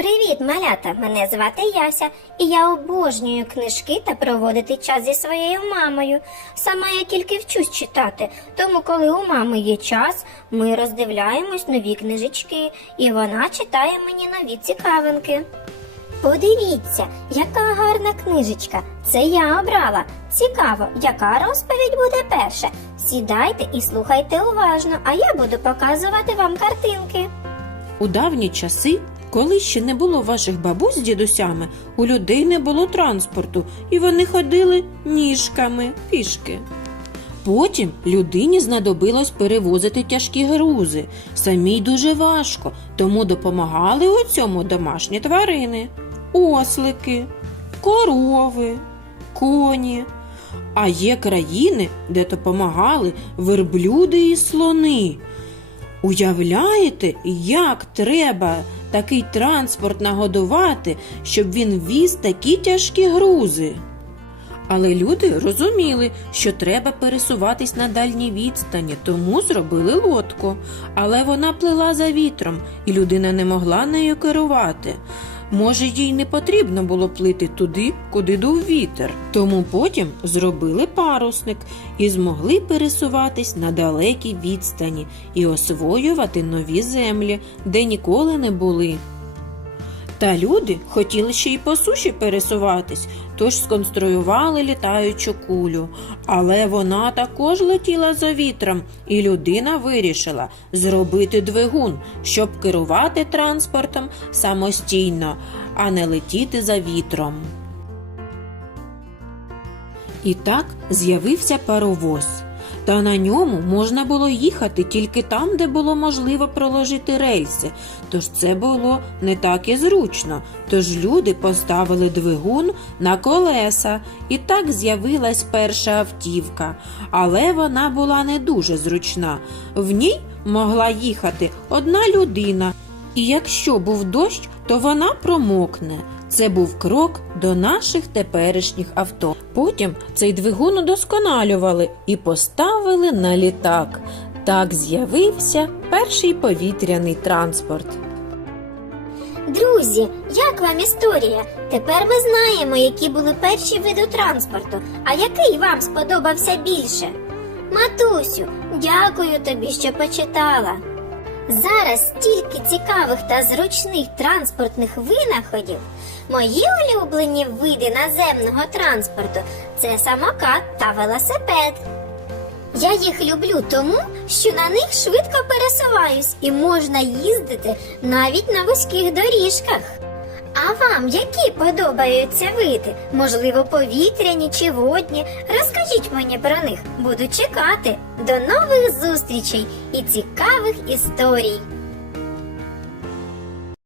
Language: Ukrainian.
Привіт, малята! Мене звати Яся, і я обожнюю книжки та проводити час зі своєю мамою. Сама я тільки вчусь читати, тому коли у мами є час, ми роздивляємось нові книжечки, і вона читає мені нові цікавинки. Подивіться, яка гарна книжечка. Це я обрала. Цікаво, яка розповідь буде перша. Сідайте і слухайте уважно, а я буду показувати вам картинки. У давні часи, коли ще не було ваших бабусь з дідусями, у людей не було транспорту, і вони ходили ніжками пішки. Потім людині знадобилось перевозити тяжкі грузи. Самій дуже важко, тому допомагали у цьому домашні тварини, ослики, корови, коні. А є країни, де допомагали верблюди і слони. Уявляєте, як треба такий транспорт нагодувати, щоб він віз такі тяжкі грузи? Але люди розуміли, що треба пересуватись на дальній відстані, тому зробили лодку. Але вона плила за вітром, і людина не могла нею керувати. Може, їй не потрібно було плити туди, куди дув вітер. Тому потім зробили парусник і змогли пересуватись на далекій відстані і освоювати нові землі, де ніколи не були. Та люди хотіли ще й по суші пересуватись, тож сконструювали літаючу кулю. Але вона також летіла за вітром, і людина вирішила зробити двигун, щоб керувати транспортом самостійно, а не летіти за вітром. І так з'явився паровоз. Та на ньому можна було їхати тільки там, де було можливо проложити рельси. Тож це було не так і зручно. Тож люди поставили двигун на колеса, і так з'явилась перша автівка. Але вона була не дуже зручна. В ній могла їхати одна людина. І якщо був дощ, то вона промокне. Це був крок до наших теперішніх авто. Потім цей двигун удосконалювали і поставили на літак. Так з'явився перший повітряний транспорт. Друзі, як вам історія? Тепер ми знаємо, які були перші види транспорту, а який вам сподобався більше. Матусю, дякую тобі, що почитала. Зараз стільки цікавих та зручних транспортних винаходів. Мої улюблені види наземного транспорту це самокат та велосипед. Я їх люблю тому, що на них швидко пересуваюсь і можна їздити навіть на вузьких доріжках. Вам які подобаються види? Можливо, повітряні чи водні? Розкажіть мені про них. Буду чекати. До нових зустрічей і цікавих історій.